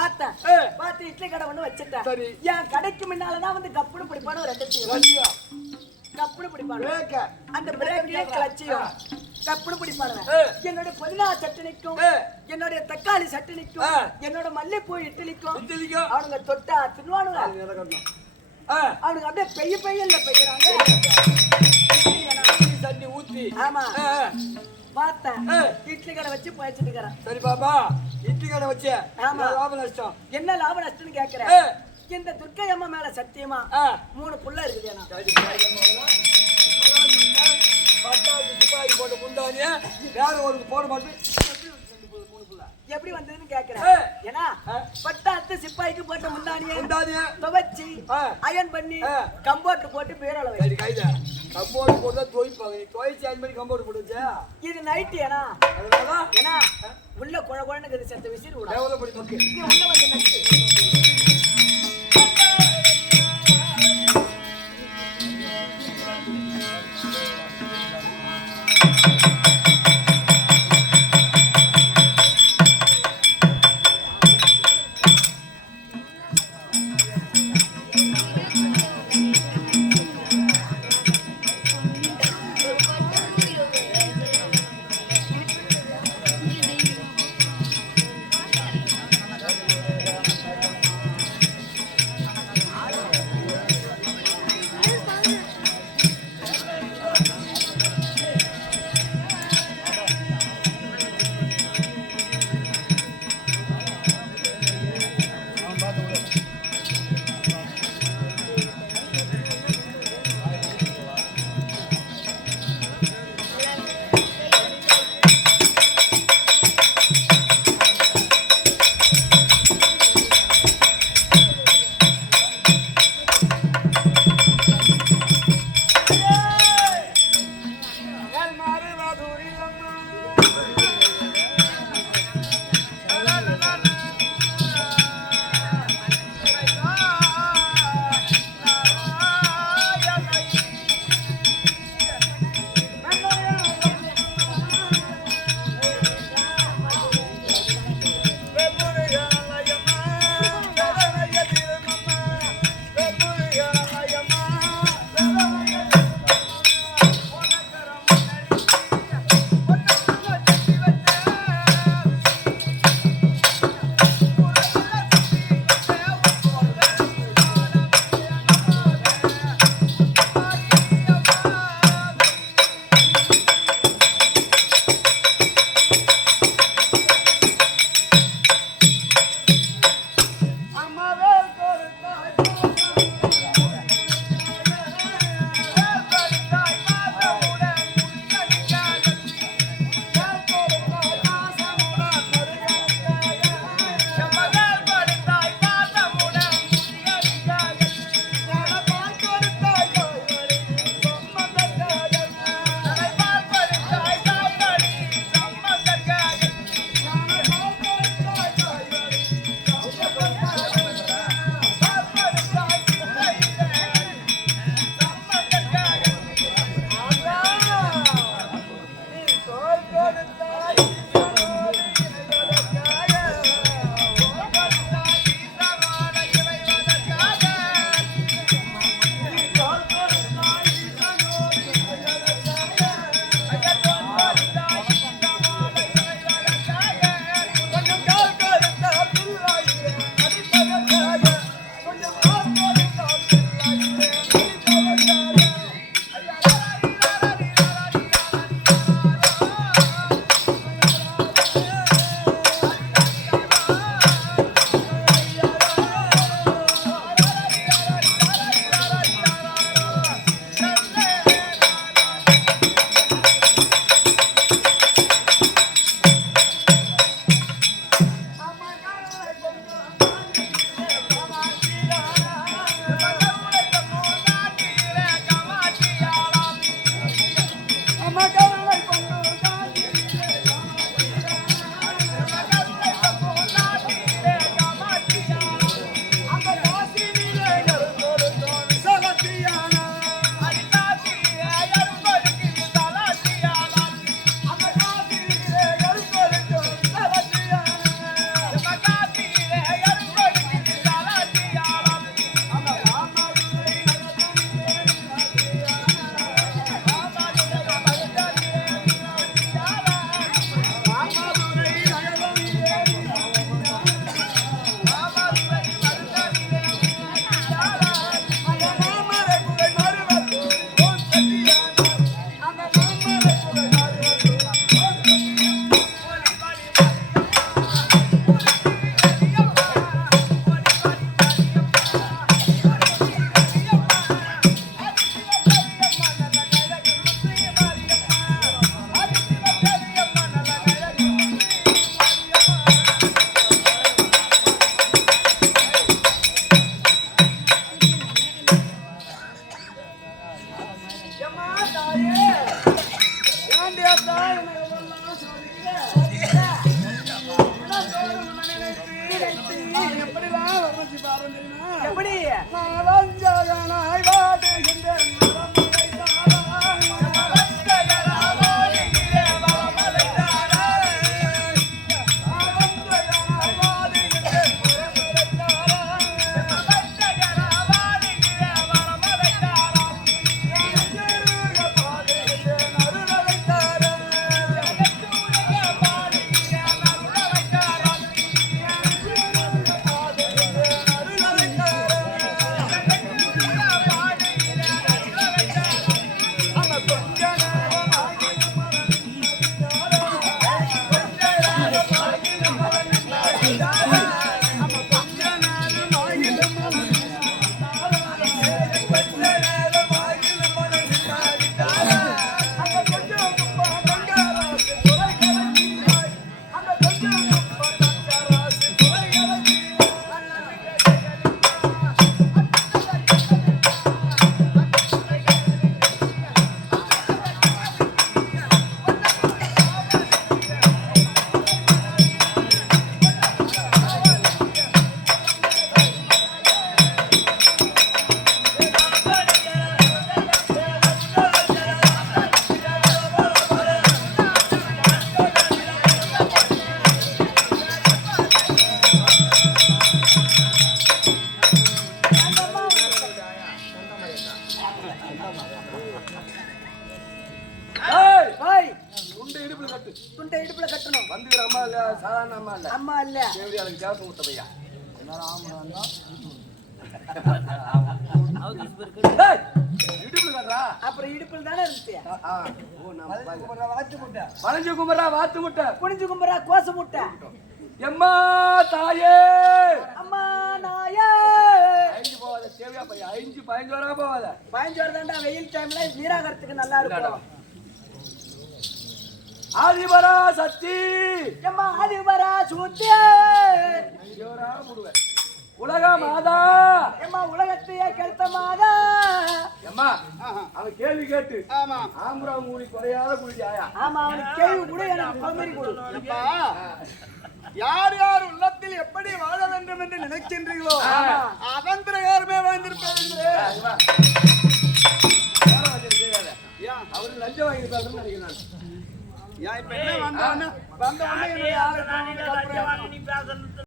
பார்த்தேன். பார்த்து இட்லி கடை ஒண்ணு வச்சிட்டேன். சரி. என் கடைக்கு முன்னாலதான் வந்து கப்புனு பிடிப்பான ஒரு கப்புனு பிடிப்பான அந்த பிரேக்கையும் கிளச்சியும் கப்புனு பிடிப்பான என்னோட புதினா சட்டனிக்கும் என்னுடைய தக்காளி சட்டனிக்கும் என்னோட மல்லிப்பூ இட்லிக்கும் அவனுங்க தொட்டா தின்னுவானுங்க. அவனுக்கு அப்படியே பெய்யல பெய்யறாங்க. தண்ணி ஊத்தி. ஆமா பார்த்தேன். இட்லி கடை வச்சு போயிட்டு இருக்கிறேன். சரி பாபா, இட்லி கடை வச்சு லாப நஷ்டம் என்ன? லாப நஷ்டம்னு கேக்குறேன். இந்த துர்க்கை அம்மா மேல சத்தியமா 3 புள்ள இருக்குது. சிப்பாய் போட்ட முந்தானிய வேற ஒரு போட மாட்டேன். எப்படி வந்ததுன்னு கேக்குறேன். ஏன்னா பட்டாத்து சிப்பாய்க்கு போட்ட முந்தானிய துவைச்சி அயன் பண்ணி கம்போர்ட் போட்டு பீரோல வை. கைத கம்போர்ட் போட்டா துவைப்பாங்க. நீ துவைச்சி அயன் பண்ணி கம்போர்ட் போட்டுச்சா? இது நைட். ஏன்னா அதனால ஏன்னா உள்ள குழகுழன்னு செத்த விசிறி விட எவ்வளவு படி பக்கு உள்ள வந்து நட்டு எப்படி நாலஞ்சகனாய் வாடுகின்றேன் துண்டை இடுப்புல கட்டணும். வந்துக்கிற அம்மா இல்ல, சாதாரண அம்மா இல்ல, அம்மா இல்ல. தேவடி அதுக்கு தேவசம் முட்டையா இடுப்புல கட்டுறா. அப்புறம் இடுப்புல தானே இருந்துச்சு. வளைஞ்சு கும்புறா வாத்து முட்டை, குனிஞ்சு கும்புறா கோச முட்டை. எம்மா தாயே அம்மா நாயே அழிஞ்சு போவாத தேவையா பையா, 5-15 வரா போவாத. 15 வரை தாண்டா வெயில் டைம்ல நீராகறதுக்கு நல்லா இருக்கும். ஆதிபரா சக்தி எம்மா ஆதிபரா சூத்தி உலக மாதா எம்மா உலகத்தையே கெடுத்த மாதா. எம்மா அவன் கேள்வி கேட்டு ஆம்பரா மூடி குறையாத குடிச்சாயா. ஆமா அவனுக்கு கேள்வி கூட எனக்கு பல்மரி கொடு. யார் யார் உள்ளத்தில் எப்படி வாழ வேண்டும் என்று நினைக்கின்றீர்களோ அதன் பிரகாரமே வாழ்ந்திருப்பேன். அவரு லஞ்சம் வாங்கி பேசணும்னு நினைக்கிறேன். இப்ப என்ன வந்தவொடனே என்னுடைய ஆளை